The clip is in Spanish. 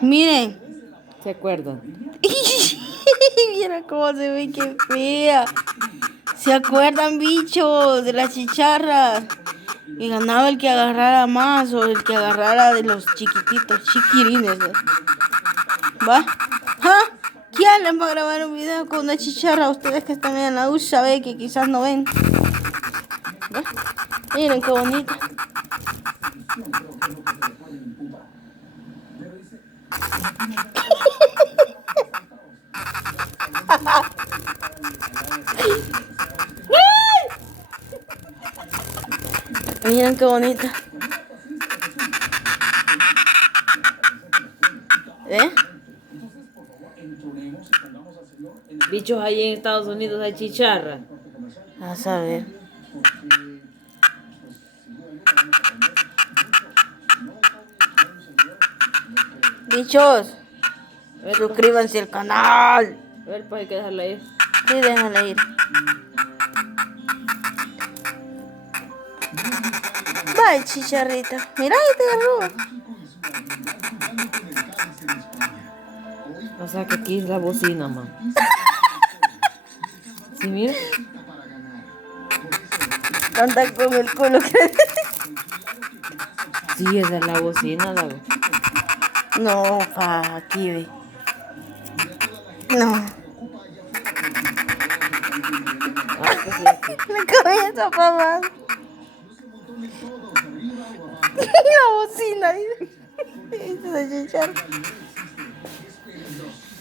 Miren. ¿Se acuerdan? Mira cómo se ve, qué fea. ¿Se acuerdan, bichos, de las chicharras? Y ganaba el que agarrara más o el que agarrara de los chiquititos, chiquirines. ¿Va? ¿Ah? ¿Quién les va a grabar un video con una chicharra? Ustedes que están en la USA, ve que quizás no ven. ¿Va? Miren qué bonita. Miren qué bonita. ¿Eh? Bichos, ahí en Estados Unidos hay chicharra. A saber. Bichos, suscríbanse al canal. A ver, pues hay que dejarla ir. Sí, déjala ir. Bye, chicharrita. Mira, ahí te agarró. O sea que aquí es la bocina, man. ¿Sí, mira? Anda con el culo que... Sí, esa es la bocina, la. No, pa, aquí ve. No. Ah, pues sí, aquí. La cabeza para abajo. La bocina. Dice la chicharra.